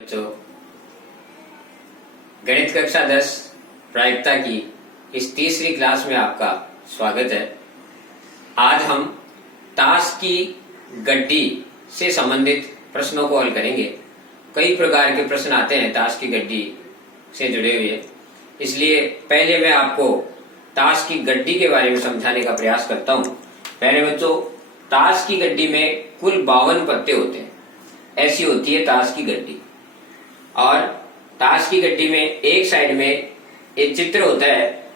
बच्चों, गणित कक्षा 10 प्रायिकता की इस तीसरी क्लास में आपका स्वागत है। आज हम ताश की गड्डी से संबंधित प्रश्नों को हल करेंगे। कई प्रकार के प्रश्न आते हैं ताश की गड्डी से जुड़े हुए, इसलिए पहले मैं आपको ताश की गड्डी के बारे में समझाने का प्रयास करता हूं। पहले बच्चों, ताश की गड्डी में कुल 52 पत्ते होते हैं, ऐसी होती है ताश की गड्डी। और ताश की गड्डी में एक साइड में एक चित्र होता है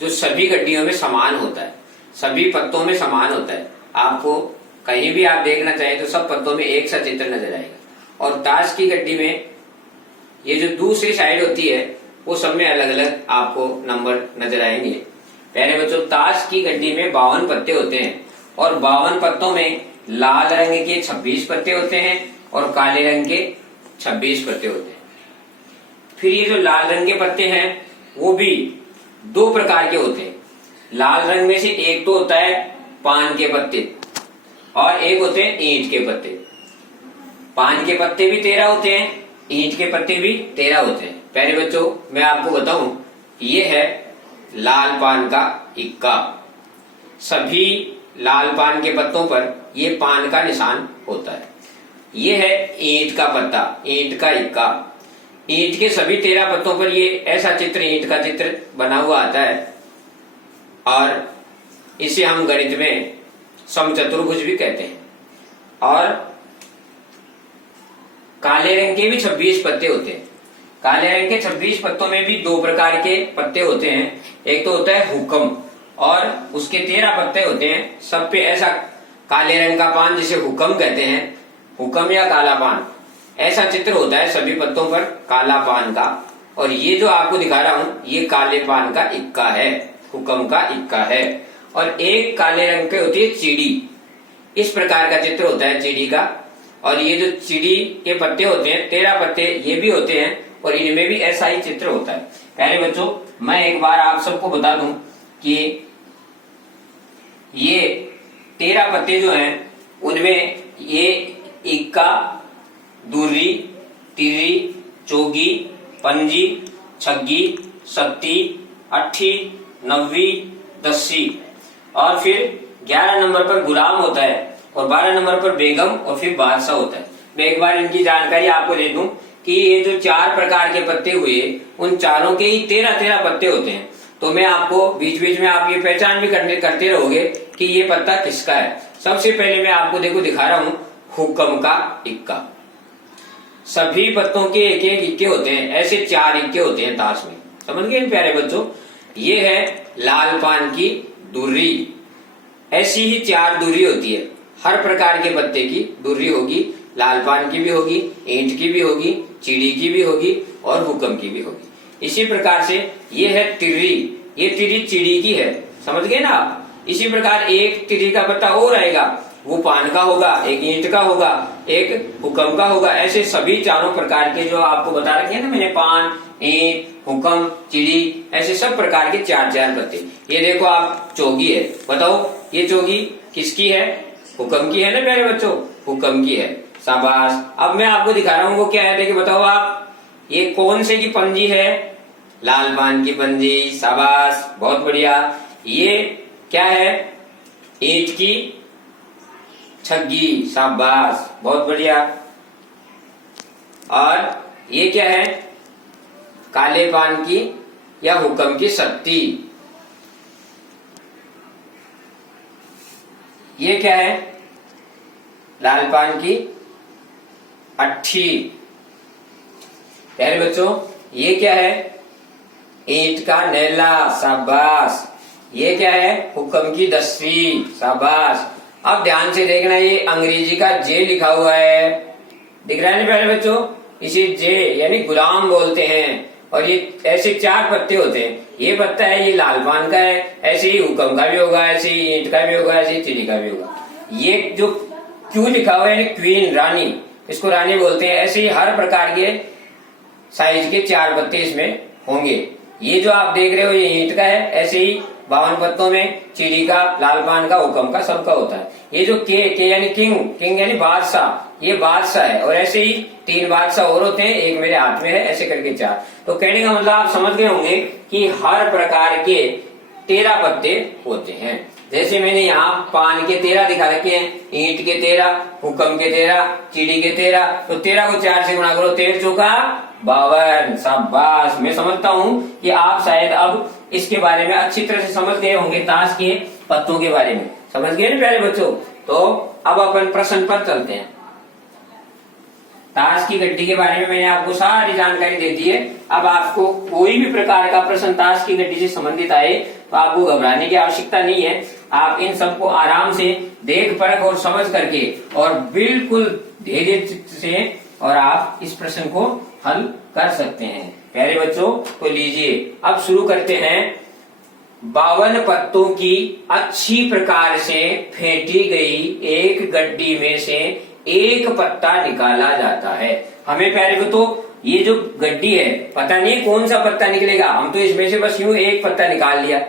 जो सभी गड्डियों में समान होता है, सभी पत्तों में समान होता है। आपको कहीं भी आप देखना चाहें तो सब पत्तों में एक सा चित्र नजर आएगा। और ताश की गड्डी में ये जो दूसरी साइड होती है वो सब में अलग अलग आपको नंबर नजर आएंगे। पहले बच्चों, ताश की गड्डी में 52 पत्ते होते हैं और 52 पत्तों में लाल रंग के 26 पत्ते होते हैं और काले रंग के 26 पत्ते होते हैं। फिर ये जो लाल रंग के पत्ते हैं वो भी दो प्रकार के होते हैं। लाल रंग में से एक तो होता है पान के पत्ते और एक होते हैं ईंट के पत्ते। पान के पत्ते भी 13 होते हैं, ईंट के पत्ते भी 13 होते हैं। पहले बच्चों मैं आपको बताऊं, ये है लाल पान का इक्का। सभी लाल पान के पत्तों पर ये पान का निशान होता है। ये है ईंट का पत्ता, ईंट का इक्का। ईंट के सभी 13 पत्तों पर ये ऐसा चित्र, ईंट का चित्र बना हुआ आता है और इसे हम गणित में समचतुर्भुज भी कहते हैं। और काले रंग के भी 26 पत्ते होते हैं। काले रंग के 26 पत्तों में भी दो प्रकार के पत्ते होते हैं। एक तो होता है हुक्म और उसके 13 पत्ते होते हैं। सब पे ऐसा काले रंग का पान जिसे हुक्म कहते हैं, हुक्म या काला पान, ऐसा चित्र होता है सभी पत्तों पर काला पान का। और ये जो आपको दिखा रहा हूं ये काले पान का इक्का है, हुक्म का इक्का है। और एक काले रंग के होती है चिड़ी, इस प्रकार का चित्र होता है चिड़ी का। और ये जो चिड़ी के पत्ते होते हैं 13 पत्ते ये भी होते हैं और इनमें भी ऐसा ही चित्र होता है। पहले बच्चों मैं एक बार आप सबको बता दूं कि ये 13 पत्ते जो हैं उनमें ये इक्का, दूरी, तिरी, चौगी, पंजी, छग्गी, सत्ती, अट्ठी, नव्वी, दस्सी और फिर 11 नंबर पर गुलाम होता है और 12 नंबर पर बेगम और फिर बादशाह होता है। मैं एक बार इनकी जानकारी आपको दे दूं कि ये जो 4 प्रकार के पत्ते हुए उन चारों के ही 13-13 पत्ते होते हैं। तो मैं आपको बीच बीच में आप ये पहचान भी करते रहोगे कि ये पत्ता किसका है। सबसे पहले मैं आपको दिखा रहा हूं हुक्म का इक्का। सभी पत्तों के एक एक इक्के होते हैं, ऐसे 4 इक्के होते हैं ताश में। समझ गए प्यारे बच्चों? ये है लाल पान की दूरी, ऐसी ही 4 दूरी होती है। हर प्रकार के पत्ते की दूरी होगी, लाल पान की भी होगी, ईंट की भी होगी, चिड़ी की भी होगी और हुक्म की भी होगी। इसी प्रकार से ये है तिर्री, ये तिरी चिड़ी की है, समझ गए ना आप? इसी प्रकार एक तिरी का पत्ता और आएगा, वो पान का होगा, एक ईंट का होगा, एक हुक्म का होगा। ऐसे सभी चारों प्रकार के जो आपको बता रखे हैं ना मैंने, पान, ईंट, हुक्म, चिड़ी, ऐसे सब प्रकार के 4-4 पत्ते। ये देखो आप, चौगी है, बताओ ये चौगी किसकी है? हुक्म की है ना प्यारे बच्चों, हुक्म की है। शाबाश। अब मैं आपको दिखा रहा हूँ वो क्या है, देखिए बताओ आप, ये कौन से की पंजी है? लाल पान की पंजी। शाबाश, बहुत बढ़िया। ये क्या है? ईंट की छग्गी। शाबाश, बहुत बढ़िया। और ये क्या है? काले पान की या हुक्म की सत्ती। ये क्या है? लाल पान की अट्ठी। प्यारे बच्चों ये क्या है? ईंट का नेला। शाबाश। ये क्या है? हुक्म की दस्सी। शाबाश। अब ध्यान से देखना, ये अंग्रेजी का जे लिखा हुआ है, दिख रहा है ना प्यारे बच्चों? इसे जे यानी गुलाम बोलते हैं। और ये ऐसे 4 पत्ते होते हैं। ये पत्ता है, ये लाल पान का है, ऐसे ही हुक्म का भी होगा, ऐसे ही ईंट का भी होगा, ऐसे ही चिड़ी का भी होगा। ये जो क्यों लिखा हुआ है यानी क्वीन, रानी, इसको रानी बोलते हैं। ऐसे ही हर प्रकार के साइज के 4 पत्ते इसमें होंगे। ये जो आप देख रहे हो ये ईंट का है, ऐसे ही 52 पत्तों में चिड़ी का, लाल पान का, हुक्म का, सबका होता है। ये जो के यानी किंग, किंग यानी बादशाह, ये बादशाह है, और ऐसे ही 3 बादशाह और होते हैं, एक मेरे हाथ में है, ऐसे करके 4। तो कहने का मतलब आप समझ गए होंगे कि हर प्रकार के 13 पत्ते होते हैं। जैसे मैंने यहाँ पान के 13 दिखा रखे हैं, ईंट के 13, हुक्म के 13, चिड़ी के 13, तो 13 को 4 से गुणा करो, 13 चौका 52। शाबाश। मैं समझता हूँ कि आप शायद अब इसके बारे में अच्छी तरह से समझ गए होंगे, ताश के पत्तों के बारे में समझ गए ना प्यारे बच्चों। तो अब अपन प्रश्न पर चलते हैं। ताश की गड्डी के बारे में मैंने आपको सारी जानकारी दे दी है। अब आपको कोई भी प्रकार का प्रश्न ताश की गड्डी से संबंधित आए तो आपको घबराने की आवश्यकता नहीं है। आप इन सबको आराम से देख परख और समझ करके और बिल्कुल धैर्य से और आप इस प्रश्न को हल कर सकते हैं। प्यारे बच्चों, तो लीजिए अब शुरू करते हैं। 52 पत्तों की अच्छी प्रकार से फेंटी गई एक गड्डी में से एक पत्ता निकाला जाता है। हमें प्यारे बच्चों ये जो गड्डी है, पता नहीं कौन सा पत्ता निकलेगा, हम तो इसमें से बस यूं एक पत्ता निकाल लिया,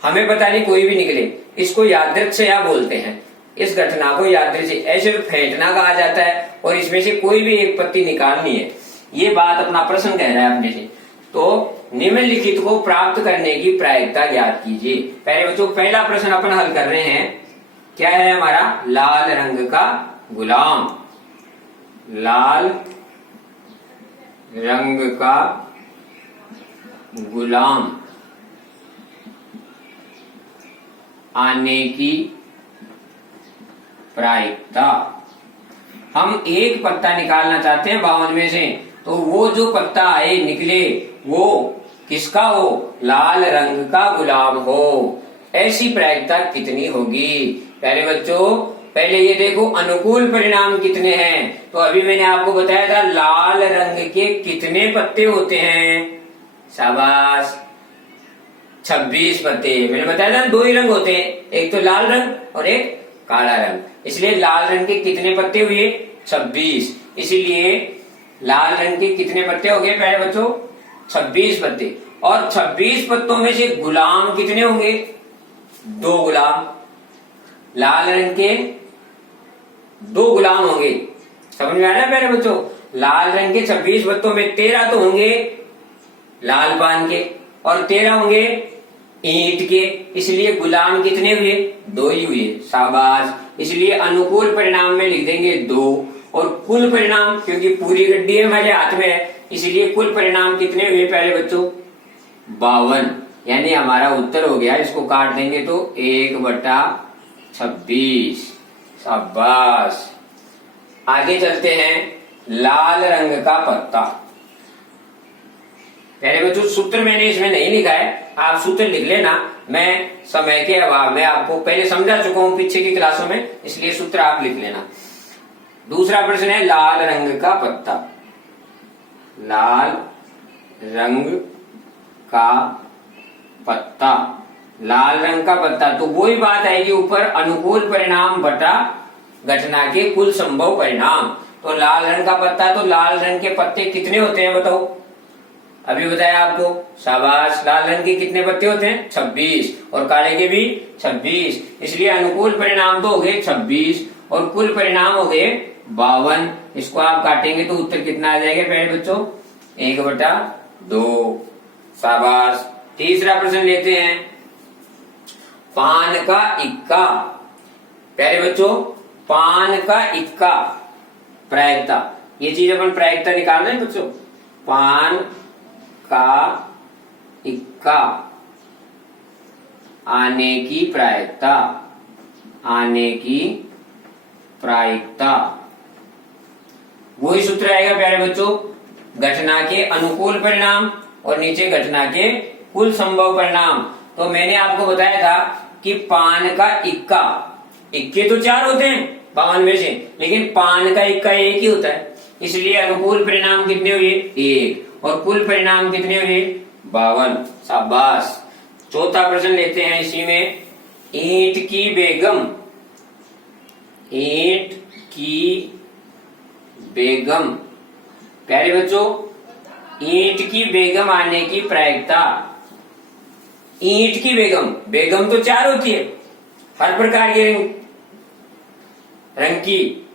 हमें पता नहीं कोई भी निकले। इसको यादृच्छया बोलते हैं। इस घटना को यादृच्छिक ऐसे फेंटना कहा जाता है, और इसमें से कोई भी एक पत्ती निकालनी है। ये बात अपना प्रश्न कह रहा है अपने से। तो निम्नलिखित को प्राप्त करने की प्रायिकता ज्ञात कीजिए। पहले बच्चों पहला प्रश्न अपन हल कर रहे हैं। क्या है हमारा? लाल रंग का गुलाम। लाल रंग का गुलाम आने की प्रायिकता। हम एक पत्ता निकालना चाहते हैं 52 में से, तो वो जो पत्ता आए निकले वो किसका हो? लाल रंग का गुलाम हो। ऐसी प्रायिकता कितनी होगी? पहले बच्चों पहले ये देखो अनुकूल परिणाम कितने हैं। तो अभी मैंने आपको बताया था लाल रंग के कितने पत्ते होते हैं। शाबाश, 26 पत्ते। मैंने बताया था 2 ही रंग होते हैं, एक तो लाल रंग और एक काला रंग। इसलिए लाल रंग के कितने पत्ते हुए? 26। इसीलिए लाल रंग के कितने पत्ते हो गए पहले बच्चों? 26 पत्ते। और 26 पत्तों में से गुलाम कितने होंगे? 2 गुलाम। लाल रंग के 2 गुलाम होंगे। समझ में आ रहा है पहले बच्चों? लाल रंग के 26 पत्तों में 13 तो होंगे लाल पान के और 13 होंगे ईंट के। इसलिए गुलाम कितने हुए? 2 ही हुए। शाबाश। इसलिए अनुकूल परिणाम में लिख देंगे 2, और कुल परिणाम क्योंकि पूरी गड्डी हमारे हाथ में है, इसलिए कुल परिणाम कितने हुए पहले बच्चों? 52। यानी हमारा उत्तर हो गया, इसको काट देंगे तो 1/26। शाबाश। आगे चलते हैं। लाल रंग का पत्ता। पहले बच्चों सूत्र मैंने इसमें नहीं लिखा है, आप सूत्र लिख लेना। मैं समय के अभाव में आपको पहले समझा चुका हूं पीछे की क्लासों में, इसलिए सूत्र आप लिख लेना। दूसरा प्रश्न है लाल रंग का पत्ता। लाल रंग का पत्ता। लाल रंग का पत्ता, तो वही बात आएगी ऊपर, अनुकूल परिणाम बटा घटना के कुल संभव परिणाम। तो लाल रंग का पत्ता, तो लाल रंग के पत्ते कितने होते हैं बताओ? अभी बताया आपको। शाबाश। लाल रंग के कितने पत्ते होते हैं? 26, और काले के भी 26। इसलिए अनुकूल परिणाम तो हो गए 26 और कुल परिणाम हो गए 52। इसको आप काटेंगे तो उत्तर कितना आ जाएगा पहले बच्चों? 1/2। शाबाश। तीसरा प्रश्न लेते हैं। पान का इक्का। प्यारे बच्चों पान का इक्का प्रायिकता, ये चीज अपन प्रायिकता निकालना है बच्चों। पान का इक्का आने की प्रायिकता। आने की प्रायिकता वही सूत्र आएगा प्यारे बच्चों, घटना के अनुकूल परिणाम और नीचे घटना के कुल संभव परिणाम। तो मैंने आपको बताया था कि पान का इक्का, इक्के तो 4 होते हैं 52 में से, लेकिन पान का इक्का 1 ही होता है। इसलिए अनुकूल परिणाम कितने हुए? 1, और कुल परिणाम कितने हुए? 52। शाबाश। चौथा प्रश्न लेते हैं इसी में। ईंट की बेगम। ईंट की बेगम। प्यारे बच्चों ईंट की बेगम आने की प्रायिकता। ईंट की बेगम, बेगम तो 4 होती है हर प्रकार के रंग की।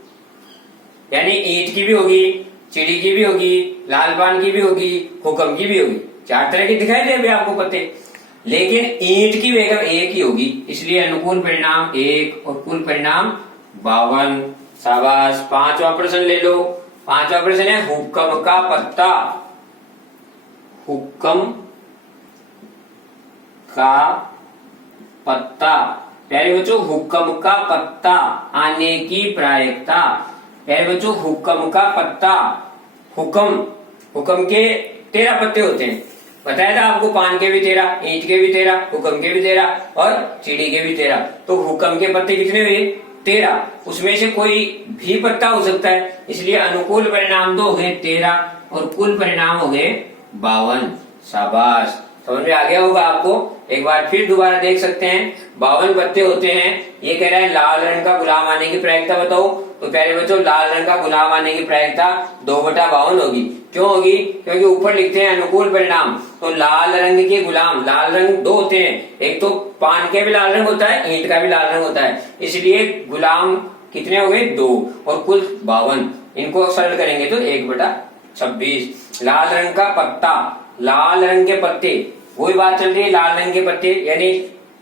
यानी ईंट की भी होगी, चिड़ी की भी होगी, लाल पान की भी होगी, हुक्म की भी होगी। 4 तरह की दिखाई दे अभी आपको पते। लेकिन ईंट की बेगम एक ही होगी, इसलिए अनुकूल परिणाम 1 और कुल परिणाम 52। शाबाश। 5वां प्रश्न ले लो। 5वां प्रश्न है हुक्म का पत्ता। हुक्म का पत्ता। प्यारे बच्चों, हुक्म का पत्ता आने की प्रायिकता। प्यारे बच्चों, हुक्म का पत्ता। हुक्म के 13 पत्ते होते हैं। बताया था आपको, पान के भी 13, ईंट के भी 13, हुक्म के भी 13 और चिड़ी के भी 13। तो हुक्म के पत्ते कितने हुए? 13। उसमें से कोई भी पत्ता हो सकता है, इसलिए अनुकूल परिणाम 2 हो गए 13 और कुल परिणाम हो गए 52। शाबाश। समझ में आ गया होगा आपको। एक बार फिर दोबारा देख सकते हैं। 52 पत्ते होते हैं। ये कह रहा है लाल रंग का गुलाम आने की प्रायिकता बताओ। तो प्यारे बच्चों, लाल रंग का गुलाम आने की प्रायिकता 2/52 होगी। क्यों होगी? क्योंकि ऊपर लिखते हैं अनुकूल परिणाम। तो लाल रंग के गुलाम, लाल रंग 2 होते हैं। एक तो पान के भी लाल रंग होता है, ईंट का भी लाल रंग होता है, इसलिए गुलाम कितने हो गए? 2 और कुल 52। इनको सरल करेंगे तो 1/26। लाल रंग का पत्ता, लाल रंग के पत्ते, वही बात चल रही है। लाल रंग के पत्ते यानी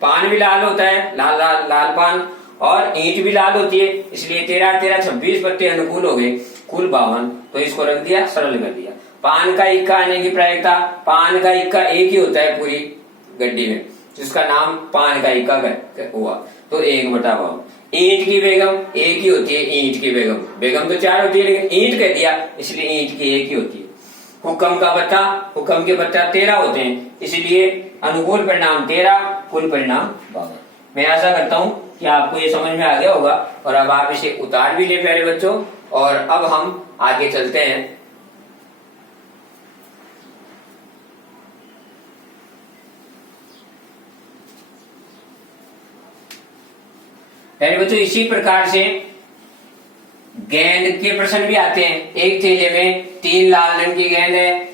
पान भी लाल होता है, लाल लाल लाल पान, और ईंट भी लाल होती है, इसलिए 13 13 26 पत्ते अनुकूल हो गए, कुल 52। तो इसको रख दिया, सरल कर दिया। पान का इक्का आने की प्रायिकता, पान का इक्का एक ही होता है पूरी गड्डी में, जिसका नाम पान का इक्का हुआ, तो 1/52। ईंट की बेगम एक ही होती है, ईंट की बेगम, बेगम तो 4 होती है लेकिन ईंट कह दिया इसलिए ईंट की एक ही होती है। हुक्म का पत्ता, हुक्म के पत्ता 13 होते हैं, इसलिए अनुकूल परिणाम 13, कुल परिणाम 52। मैं आशा करता हूं कि आपको ये समझ में आ गया होगा और अब आप इसे उतार भी ले प्यारे बच्चों। और अब हम आगे चलते हैं। प्यारे बच्चों, इसी प्रकार से गेंद के प्रश्न भी आते हैं। एक थैले में 3 लाल रंग की गेंद है,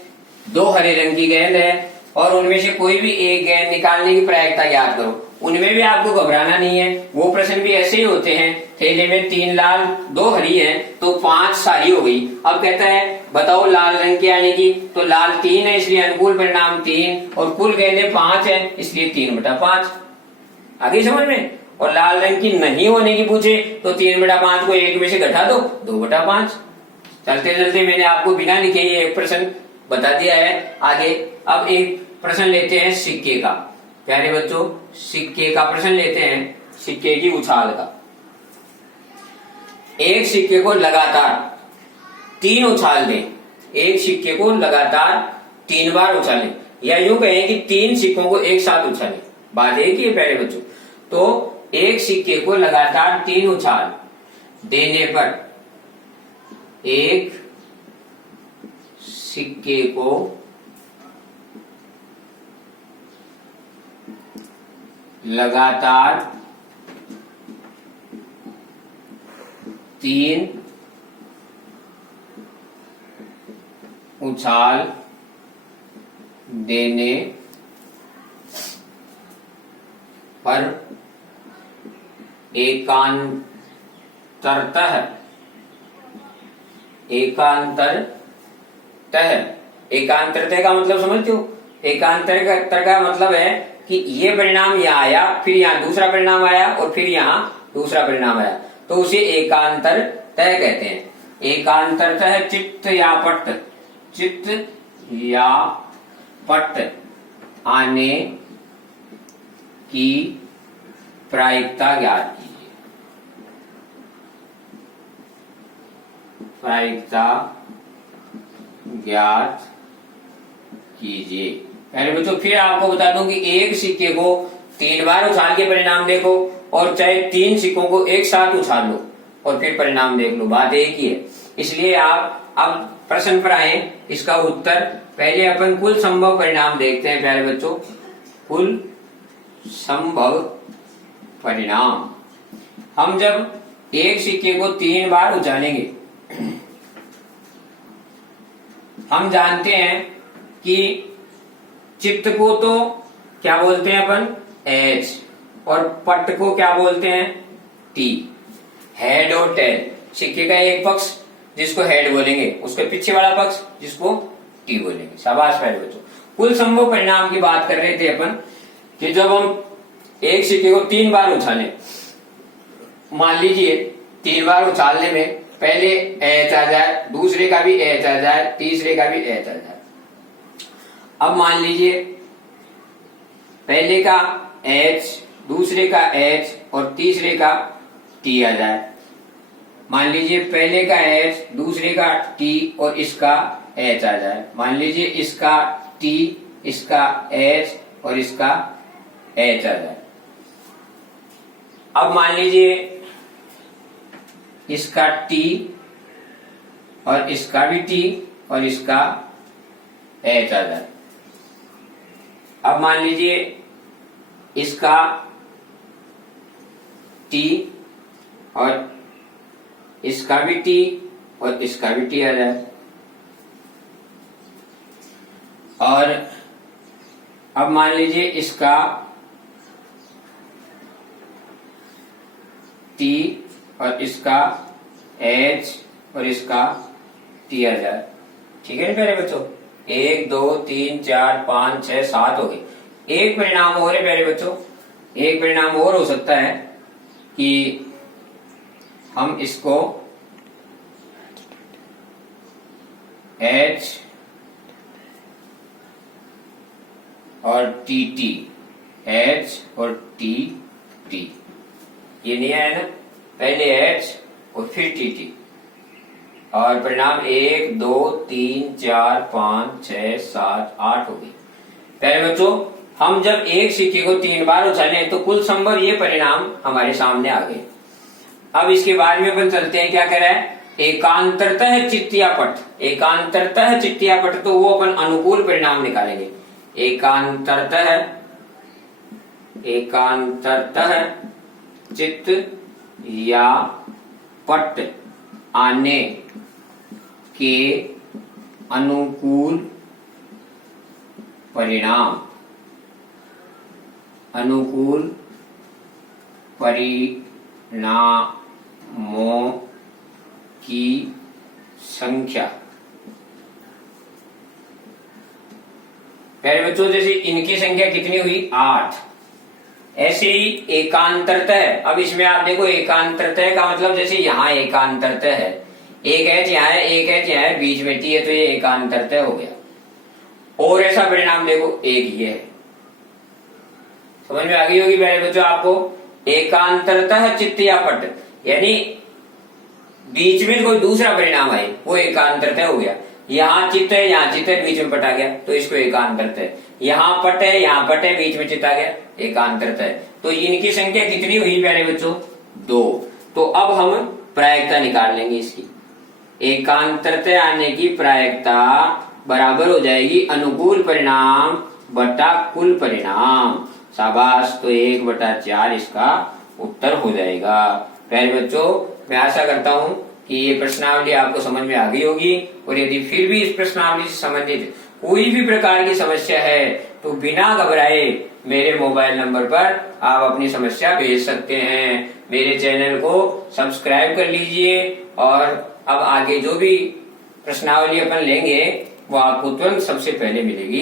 2 हरे रंग की गेंद है और उनमें से कोई भी एक गेंद निकालने की प्रायिकता ज्ञात करो। उनमें भी आपको घबराना नहीं है, वो प्रश्न भी ऐसे ही होते हैं। थैले में 3 लाल 2 हरी है तो 5 सारी हो गई। अब कहता है बताओ लाल रंग की आने की, तो लाल 3 है इसलिए अनुकूल परिणाम 3 और कुल गेंदें 5 है इसलिए 3/5। आगे समझ में। और लाल रंग की नहीं होने की पूछे तो 3/5 को 1 में से घटा दो, 2/5। चलते चलते मैंने आपको बिना लिखे ये एक प्रश्न बता दिया है। आगे अब एक प्रश्न लेते हैं सिक्के का। प्यारे बच्चों, सिक्के का प्रश्न लेते हैं, सिक्के की उछाल का। एक सिक्के को लगातार 3 उछाल दें, एक सिक्के को लगातार 3 बार उछालें, या यूं कहें कि 3 सिक्कों को एक साथ उछालें। बात एक ही है प्यारे बच्चों। तो एक सिक्के को लगातार 3 उछाल देने पर, एक सिक्के को लगातार 3 उछाल देने पर एकांतरतः का मतलब समझते हो? एकांतर का मतलब है कि ये परिणाम यहाँ आया, फिर यहाँ दूसरा परिणाम आया और फिर यहाँ दूसरा परिणाम आया, तो उसे एकांतरतः कहते हैं। एकांतरतः चित्त या पट आने की प्रायिकता ज्ञात कीजिए। प्रायिकता ज्ञात कीजिए। पहले बच्चों फिर आपको बता दूं कि एक सिक्के को 3 बार उछाल के परिणाम देखो और चाहे 3 सिक्कों को एक साथ उछाल लो और फिर परिणाम देख लो, बात एक ही है। इसलिए आप अब प्रश्न पर आए, इसका उत्तर पहले अपन कुल संभव परिणाम देखते हैं प्यारे बच्चों। कुल संभव परिणाम, हम जब एक सिक्के को 3 बार उछालेंगे, हम जानते हैं कि चित्त को तो क्या बोलते हैं अपन? H, और पट को क्या बोलते हैं? T। हेड और टेल, सिक्के का एक पक्ष जिसको हेड बोलेंगे, उसके पीछे वाला पक्ष जिसको टी बोलेंगे। शाबाश प्यारे बच्चों। कुल संभव परिणाम की बात कर रहे थे अपन कि जब हम एक सिक्के को 3 बार उछालें, मान लीजिए 3 बार उछालने में पहले एच आ जाए, दूसरे का भी एच आ जाए, तीसरे का भी एच आ जाए। अब मान लीजिए पहले का एच, दूसरे का एच और तीसरे का टी आ जाए। मान लीजिए पहले का एच, दूसरे का टी और इसका एच आ जाए। मान लीजिए इसका टी, इसका एच और इसका एच आ जाए। अब मान लीजिए इसका टी और इसका भी टी और इसका एच आ जाए। अब मान लीजिए इसका टी और इसका भी टी और इसका भी टी आ जाए। और अब मान लीजिए इसका टी और इसका एच और इसका टी आ जाए। ठीक है ना प्यारे बच्चों? 1 2 3 4 5 6 7 हो गए। एक परिणाम और है प्यारे बच्चों, एक परिणाम और हो सकता है कि हम इसको एच और टी टी, एच और टी टी, ये नहीं आया ना, पहले एच और फिर टी टी। और परिणाम 1 2 3 4 5 6 7 8 हो गई। प्यारे बच्चों, हम जब एक सिक्के को 3 बार उछाले तो कुल संभव ये परिणाम हमारे सामने आ गए। अब इसके बाद में अपन चलते हैं, क्या कह रहा है, एकांतरतः चित्तियापट। एकांतरतः चित्तियापट, तो वो अपन अनुकूल परिणाम निकालेंगे। एकांतरतः चित्त या पट आने के अनुकूल परिणाम, अनुकूल परिणामों की संख्या। प्यारे बच्चों, जैसे इनकी संख्या कितनी हुई, 8। ऐसे ही एकांतरतः, अब इसमें आप देखो एकांतरतः का मतलब जैसे यहाँ एकांतरतः है, एक एच यहाँ है, एक एच यहाँ है, बीच में टी है, तो ये एकांतरतः हो गया। और ऐसा परिणाम देखो, एक ये है। समझ में आ गई होगी प्यारे बच्चों आपको। एकांतरतः चित्तियापट यानी बीच में कोई दूसरा परिणाम आए, वो एकांतरतः हो गया। यहाँ चित्त है, यहाँ चित्त है, बीच में पट आ गया, तो इसको एकांतरतः। यहाँ पट है, यहाँ पट है, बीच में चित्त आ गया, एकांतरतः। तो इनकी संख्या कितनी हुई प्यारे बच्चों, 2। तो अब हम प्रायिकता निकाल लेंगे इसकी। एकांतरतः आने की प्रायिकता बराबर हो जाएगी अनुकूल परिणाम बटा कुल परिणाम। शाबाश, तो 1/4 इसका उत्तर हो जाएगा। प्यारे बच्चों, मैं आशा करता हूं कि ये प्रश्नावली आपको समझ में आ गई होगी। और यदि फिर भी इस प्रश्नावली से संबंधित कोई भी प्रकार की समस्या है तो बिना घबराए मेरे मोबाइल नंबर पर आप अपनी समस्या भेज सकते हैं। मेरे चैनल को सब्सक्राइब कर लीजिए और अब आगे जो भी प्रश्नावली अपन लेंगे वो आपको तुरंत सबसे पहले मिलेगी।